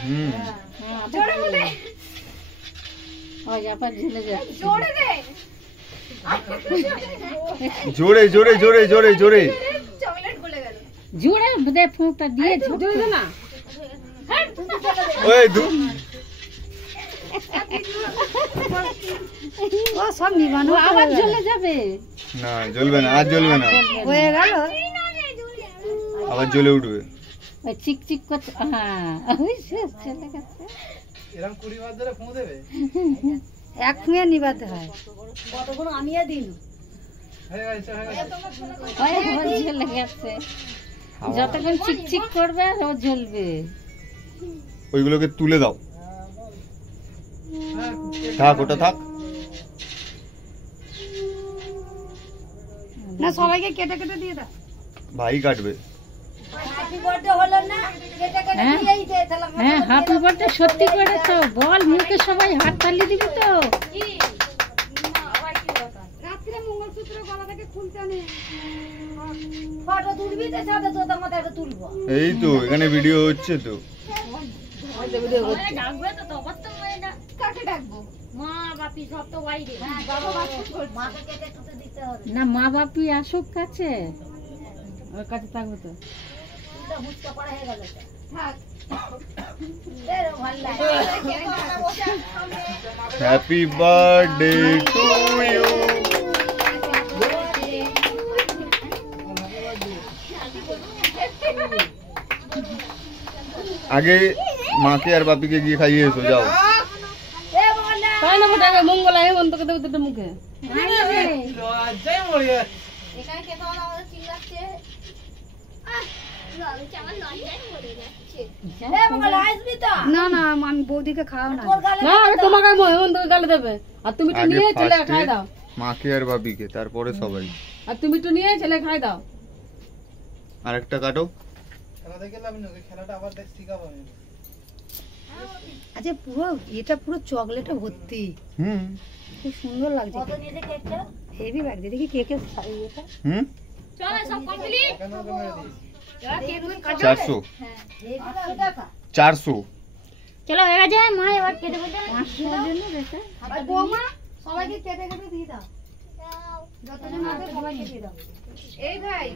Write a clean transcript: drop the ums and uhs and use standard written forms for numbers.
जोड़े मुझे और यहाँ पर झूले जा जोड़े दे जोड़े जोड़े जोड़े जोड़े जोड़े चॉकलेट बोले गए जोड़े दे फूंकता दिए जोड़े दे ना ओए ও সব নিবানো আবার জ্বলে যাবে না জ্বলবে না আর জ্বলবে না হয়ে গেল আবার জ্বলে উঠবে ওই চিক চিক করছে হ্যাঁ ওই শেষ চলে গেছে এরকম 20 বার ধরে ফোঁ দেবে এক ফুঁয়ে নিবাতে হয় কতগুলো আমিও দিন হয়ে গেছে ওই আবার জ্বলে গেছে যতক্ষণ চিক চিক করবে ও জ্বলবে ওইগুলোকে তুলে দাও থাক ওটা থাক না সবাইকে কেটে কেটে দিয়ে দাও ভাই কাটবে হ্যাপি বার্থডে হলো না কেটে কেটে দিয়েই দে তাহলে হ্যাঁ হ্যাপি বার্থডে সত্যি করে তো বল মুখে সবাই হাত তালি দিবি তো কি আবার কি কথা রাত্রে মঙ্গলসূত্র গলা থেকে খুলতে নেই ফটো তুলবি তো সাথে তোর মধ্যে একটা তুলবো এই তো এখানে ভিডিও হচ্ছে তো ডাকবে তো তখন তো না কাকে ডাকবো মা বাপি সব তো বাইরে বাবা বাথরুম করছে মাকে কেটে কেটে দিতে হবে না মা বাপি আসুক কাছে ওর কাছে থাকবে তো এটা মুচকা পড়া হয়ে গেল থাক এরো ভালো লাগে হ্যাপি বার্থডে টু ইউ আগে মাকে আর বাপিকে গিয়ে খাইয়ে এসো যাও এ বলা তাই না মোটাকে মঙ্গল হেমন্ত কে দেবে তো মুখে লজ্জায় মরে যাচ্ছে এখানে কে তোমার আমাদের চিল্লাচ্ছে লজ্জা আমার লজ্জায় মরে যাচ্ছে এ মঙ্গল আসবি তো না না আমি বৌদিকে খাওয়াও না তোর গালে না আমি তোমাকে হেমন্তকে গালে দেবে আর তুমি তো আগে নিয়ে চলে খাই ফার্স্টে দাও মাকে আর বাপিকে তারপরে সবাই আর তুমি তো নিয়ে চলে খাই দাও আরেকটা কাটো খেলা দেখে লাভ নেই খেলাটা আবার দেখ শিখাবো আমি আচ্ছা পুরো এটা পুরো চকলেটে ভর্তি হুম খুব সুন্দর লাগছে কত নিয়ে কেকটা হেভি লাগছে দেখি কেকের এটা হুম চল সব কমপ্লিট কেন তো মেরে দিস এবার কেক কাটো 400 হ্যাঁ 800 টাকা 400 চলো হয়ে গেছে মা এবার কেটে কেটে 500 এর জন্য বেটা আর বৌমা সবাইকে কেটে কেটে দিয়ে দাও যতজন আছে সবাইকে দিয়ে দাও এই ভাই